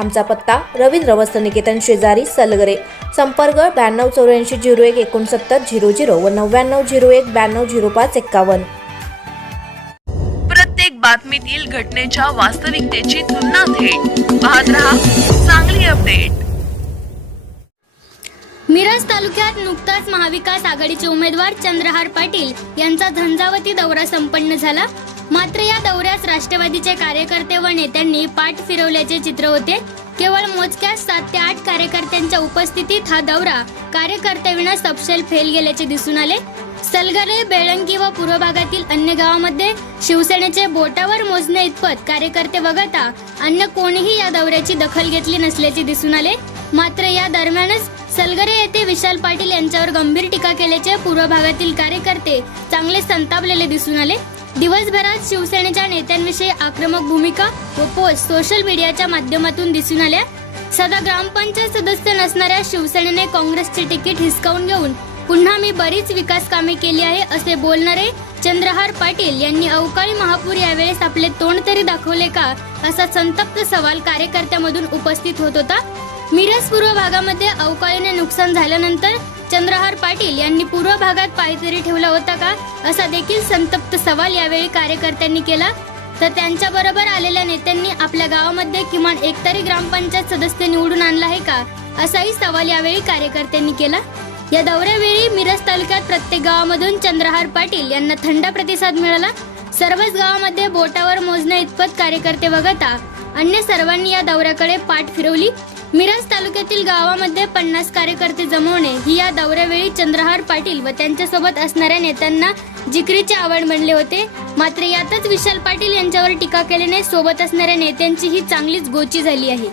आमचा पत्ता रवींद्र वस्त्र निकेतन शेजारी सलगरे. संपर्क ब्याण्णव चौऱ्याऐंशी झिरो एक एकोणसत्तर झिरो झिरो व नव्याण्णव झिरो एक ब्याण्णव झिरो पाच एक्कावन्न. प्रत्येक बातमीतील घटनेच्या वास्तविकतेची तुलना थेट. पाहत रहा चांगली अपडेट. मिरज तालुक्यात नुकताच महाविकास आघाडीचे उमेदवार चंद्रहार पाटील यांचा झंझावती दौरा संपन्न झाला. मात्र या दौऱ्यास राष्ट्रवादीचे कार्यकर्ते व नेत्यांनी पाठ फिरवल्याचे चित्र होते. केवळ मोजक्याच सात ते आठ कार्यकर्त्यांच्या उपस्थितीत हा दौरा कार्यकर्त्याविना सपशेल फेल गेल्याचे दिसून आले. सलगरे बेळंकी व पूर्व भागातील अन्य गावामध्ये शिवसेनेचे बोटावर मोजणे इतपत कार्यकर्ते वगळता अन्य कोणीही या दौऱ्याची दखल घेतली नसल्याचे दिसून आले. मात्र या दरम्यानच सलगरे येथे विशाल पाटील यांच्यावर गंभीर टीका केल्याचे पूर्व भागातील कार्यकर्ते चांगले संतापलेले दिसून आले. दिवसभरात शिवसेनेच्या नेत्यांविषयी आक्रमक भूमिका व पोस्ट सोशल मीडियाच्या माध्यमातून दिसून आल्या. सदा ग्रामपंचायत सदस्य नसणाऱ्या शिवसेनेने काँग्रेसचे तिकीट हिसकावून घेऊन पुन्हा मी बरीच विकास कामे केली आहे असे बोलणारे चंद्रहार पाटील यांनी अवकाळी महापूर यावेळेस आपले तोंड तरी दाखवले का असा संतप्त सवाल कार्यकर्त्यामधून उपस्थित होत होता. मिरज पूर्व भागामध्ये अवकाळीने नुकसान झाल्यानंतर चंद्रहार पाटील यांनी पूर्व भागात पायतरी ठेवला होता का? असा देखील संतप्त सवाल यावेळी कार्यकर्त्यांनी केला. तर त्यांच्या बरोबर आलेल्या नेत्यांनी आपल्या गावामध्ये किमान एकतरी ग्रामपंचायत सदस्य निवडून आणला आहे का? असाही सवाल यावेळी कार्यकर्त्यांनी केला. या दौऱ्यावेळी मिरज तालुक्यात प्रत्येक गावामधून चंद्रहार पाटील यांना थंड प्रतिसाद मिळाला. सर्वच गावामध्ये बोटावर मोजण्या इतपत कार्यकर्ते वगळता. अन्य सर्वांनी या दौऱ्याकडे पाठ फिरवली. मिरज तालुक्यातील गावामध्ये पन्नास कार्यकर्ते जमवणे ही या दौऱ्यावेळी चंद्रहार पाटील व त्यांच्यासोबत असणाऱ्या नेत्यांना जिकरीचे आवड बनले होते. मात्र यातच विशाल पाटील यांच्यावर टीका केल्याने सोबत असणाऱ्या नेत्यांची ही चांगलीच गोची झाली आहे.